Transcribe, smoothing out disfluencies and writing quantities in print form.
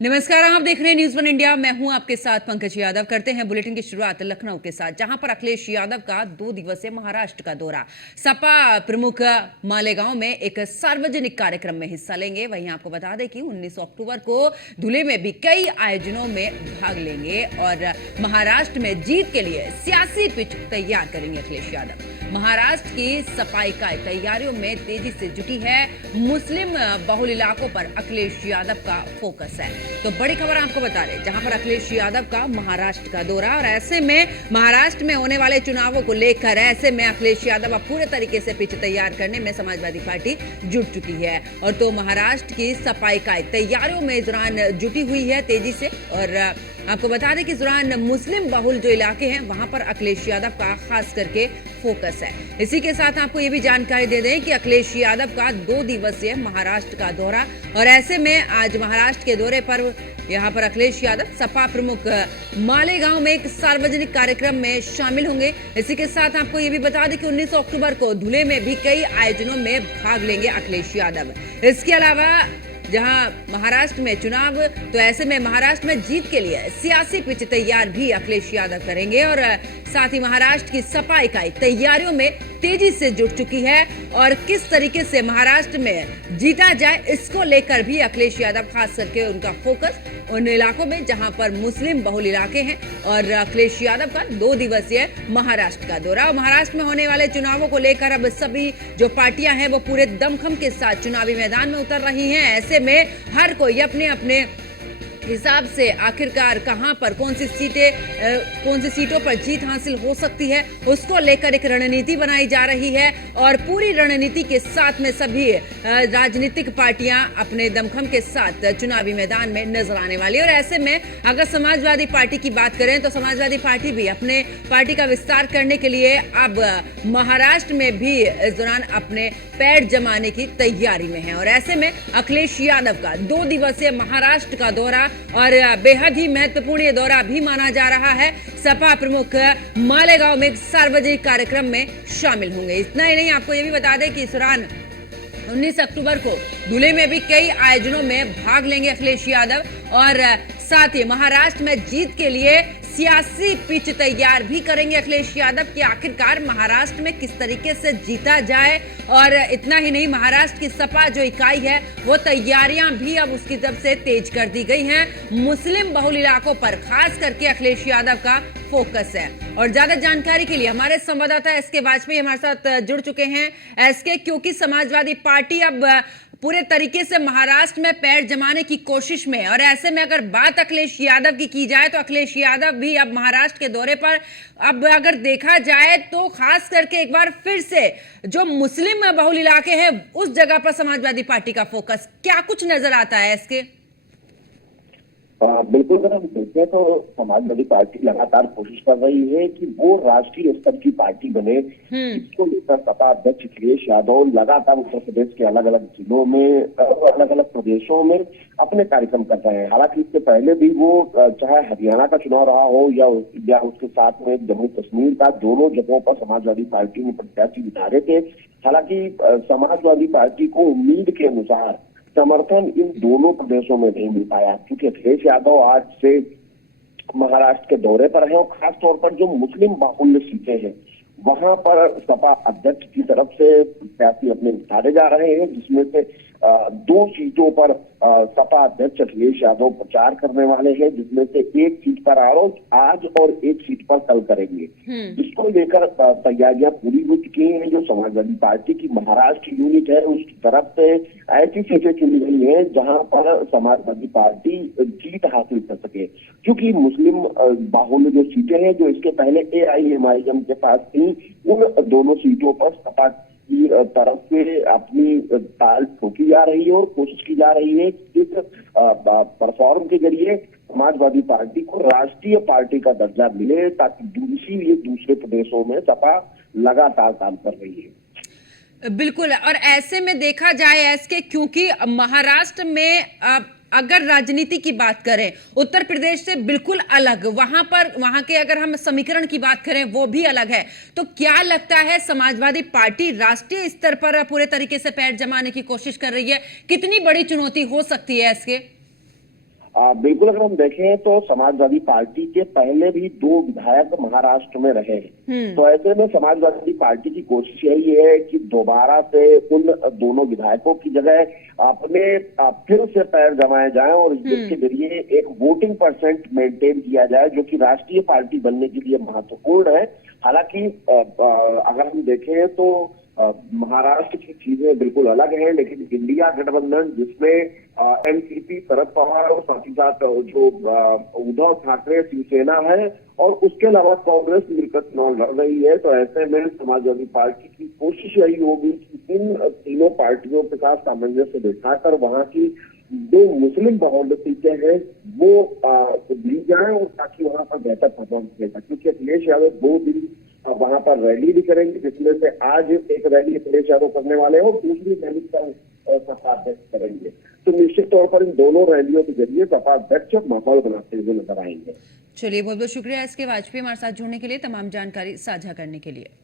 नमस्कार, आप देख रहे हैं न्यूज़ वन इंडिया। मैं हूं आपके साथ पंकज यादव। करते हैं बुलेटिन की शुरुआत लखनऊ के साथ, जहां पर अखिलेश यादव का 2 दिवसीय महाराष्ट्र का दौरा। सपा प्रमुख मालेगांव में एक सार्वजनिक कार्यक्रम में हिस्सा लेंगे। वहीं आपको बता दें कि 19 अक्टूबर को धुले में भी कई आयोजनों में भाग लेंगे और महाराष्ट्र में जीत के लिए सियासी पिच तैयार करेंगे अखिलेश यादव। महाराष्ट्र की सफाई का तैयारियों में तेजी से जुटी है। मुस्लिम बहुल इलाकों पर अखिलेश यादव का फोकस है। तो बड़ी खबर आपको बता रहे, जहां पर अखिलेश यादव का महाराष्ट्र का दौरा, और ऐसे में महाराष्ट्र में होने वाले चुनावों को लेकर ऐसे में अखिलेश यादव अब पूरे तरीके से पिच तैयार करने में समाजवादी पार्टी जुट चुकी है। और तो महाराष्ट्र की सफाई का तैयारियों में इस दौरान जुटी हुई है तेजी से। और आपको बता दें कि इस दौरान मुस्लिम बहुल जो इलाके हैं वहां पर अखिलेश यादव का खास करके फोकस है। इसी के साथ आपको ये भी जानकारी दे दें कि अखिलेश यादव का 2 दिवसीय महाराष्ट्र का दौरा, और ऐसे में आज महाराष्ट्र के दौरे पर यहां पर अखिलेश यादव सपा प्रमुख मालेगांव में एक सार्वजनिक कार्यक्रम में शामिल होंगे। इसी के साथ आपको ये भी बता दें कि 19 अक्टूबर को धुले में भी कई आयोजनों में भाग लेंगे अखिलेश यादव। इसके अलावा जहां महाराष्ट्र में चुनाव, तो ऐसे में महाराष्ट्र में जीत के लिए सियासी पिच तैयार भी अखिलेश यादव करेंगे। और साथ ही महाराष्ट्र की सपा इकाई तैयारियों में तेजी से जुट चुकी है और किस तरीके से महाराष्ट्र में जीता जाए इसको लेकर भी अखिलेश यादव खास करके उनका फोकस उन इलाकों में जहां पर मुस्लिम बहुल इलाके हैं। और अखिलेश यादव का 2 दिवसीय महाराष्ट्र का दौरा। महाराष्ट्र में होने वाले चुनावों को लेकर अब सभी जो पार्टियां हैं वो पूरे दमखम के साथ चुनावी मैदान में उतर रही हैं। ऐसे में हर कोई अपने अपने हिसाब से आखिरकार कहां पर कौन सी सीटों पर जीत हासिल हो सकती है उसको लेकर एक रणनीति बनाई जा रही है। और पूरी रणनीति के साथ में सभी राजनीतिक पार्टियां अपने दमखम के साथ चुनावी मैदान में नजर आने वाली है। और ऐसे में अगर समाजवादी पार्टी की बात करें तो समाजवादी पार्टी भी अपने पार्टी का विस्तार करने के लिए अब महाराष्ट्र में भी इस दौरान अपने पैर जमाने की तैयारी में है। और ऐसे में अखिलेश यादव का 2 दिवसीय महाराष्ट्र का दौरा और बेहद ही महत्वपूर्ण ये दौरा भी माना जा रहा है। सपा प्रमुख मालेगांव में एक सार्वजनिक कार्यक्रम में शामिल होंगे। इतना ही नहीं, आपको ये भी बता दें कि इस दौरान 19 अक्टूबर को धुले में भी कई आयोजनों में भाग लेंगे अखिलेश यादव। और साथ ही महाराष्ट्र में जीत के लिए सियासी पिच तैयार भी करेंगे अखिलेश यादव कि आखिरकार महाराष्ट्र में किस तरीके से जीता जाए। और इतना ही नहीं, महाराष्ट्र की सपा जो इकाई है वो तैयारियां भी अब उसकी तरफ से तेज कर दी गई हैं। मुस्लिम बहुल इलाकों पर खास करके अखिलेश यादव का फोकस है। और ज्यादा जानकारी के लिए हमारे संवाददाता एसके वाजपेयी हमारे साथ जुड़ चुके हैं। एसके, क्योंकि समाजवादी पार्टी अब पूरे तरीके से महाराष्ट्र में पैर जमाने की कोशिश में है, और ऐसे में अगर बात अखिलेश यादव की जाए तो अखिलेश यादव भी अब महाराष्ट्र के दौरे पर, अब अगर देखा जाए तो खास करके एक बार फिर से जो मुस्लिम बहुल इलाके हैं उस जगह पर समाजवादी पार्टी का फोकस क्या कुछ नजर आता है इसके? बिल्कुल, अगर हम देखें तो समाजवादी पार्टी लगातार कोशिश कर रही है कि वो राष्ट्रीय स्तर की पार्टी बने। इसको लेकर सपा अध्यक्ष अखिलेश यादव लगातार उत्तर प्रदेश के अलग अलग जिलों में, अलग अलग प्रदेशों में अपने कार्यक्रम कर रहे हैं। हालांकि इससे पहले भी वो चाहे हरियाणा का चुनाव रहा हो या उसके साथ में जम्मू कश्मीर का, दोनों जगहों पर समाजवादी पार्टी ने प्रत्याशी उतारे थे। हालांकि समाजवादी पार्टी को उम्मीद के अनुसार समर्थन इन दोनों प्रदेशों में नहीं मिल पाया, क्योंकि अखिलेश यादव आज से महाराष्ट्र के दौरे पर है और खासतौर पर जो मुस्लिम बाहुल्य सीटें हैं वहां पर सपा अध्यक्ष की तरफ से प्रत्याशी अपने उतारे जा रहे हैं, जिसमें से 2 सीटों पर सपा अध्यक्ष अखिलेश यादव प्रचार करने वाले हैं, जिसमें से एक सीट पर आज और एक सीट पर कल करेंगे। जिसको लेकर तैयारियां पूरी हो चुकी हैं। जो समाजवादी पार्टी की महाराष्ट्र की यूनिट है उसकी तरफ से ऐसी सीटें चुनी गई है जहां पर समाजवादी पार्टी जीत हासिल कर सके, क्योंकि मुस्लिम बाहुल्य जो सीटें हैं जो इसके पहले AIMIM के पास थी, उन दोनों सीटों पर सपा की तरफ से अपनी ताल ठोकी जा रही है और कोशिश की जा रही है कि इस परफॉर्म के जरिए समाजवादी पार्टी को राष्ट्रीय पार्टी का दर्जा मिले, ताकि दूसरे प्रदेशों में सपा लगातार काम कर रही है। बिल्कुल, और ऐसे में देखा जाए एसके, क्योंकि महाराष्ट्र में अगर राजनीति की बात करें उत्तर प्रदेश से बिल्कुल अलग, वहां के अगर हम समीकरण की बात करें वो भी अलग है, तो क्या लगता है समाजवादी पार्टी राष्ट्रीय स्तर पर पूरे तरीके से पैर जमाने की कोशिश कर रही है? कितनी बड़ी चुनौती हो सकती है इसके? बिल्कुल, अगर हम देखें तो समाजवादी पार्टी के पहले भी 2 विधायक महाराष्ट्र में रहे हैं। तो ऐसे में समाजवादी पार्टी की कोशिश यही है कि दोबारा से उन दोनों विधायकों की जगह अपने फिर से पैर जमाए जाएं और जिसके जरिए एक वोटिंग परसेंट मेंटेन किया जाए, जो कि राष्ट्रीय पार्टी बनने के लिए महत्वपूर्ण है। हालांकि अगर हम देखें तो महाराष्ट्र की चीजें बिल्कुल अलग हैं, लेकिन इंडिया गठबंधन जिसमें एनसीपी शरद पवार और साथ ही साथ जो उद्धव ठाकरे शिवसेना है और उसके अलावा कांग्रेस मिलकर चुनाव लड़ रही है, तो ऐसे में समाजवादी पार्टी की कोशिश यही होगी कि इन तीनों पार्टियों के साथ सामंजस्य बिठाकर वहां की जो मुस्लिम बहुल सीटें हैं वो ली जाए और ताकि वहां पर बेहतर परफॉर्म किया जाए। क्योंकि अखिलेश यादव 2 दिन वहां पर रैली भी करेंगे, जिसमें से आज एक रैली अखिलेश यादव करने वाले हैं और दूसरी रैली पर सपा अध्यक्ष करेंगे। तो निश्चित तौर पर इन दोनों रैलियों के जरिए सपा अध्यक्ष माहौल बनाते हुए नजर आएंगे। चलिए, बहुत बहुत शुक्रिया इसके वाजपेयी हमारे साथ जुड़ने के लिए, तमाम जानकारी साझा करने के लिए।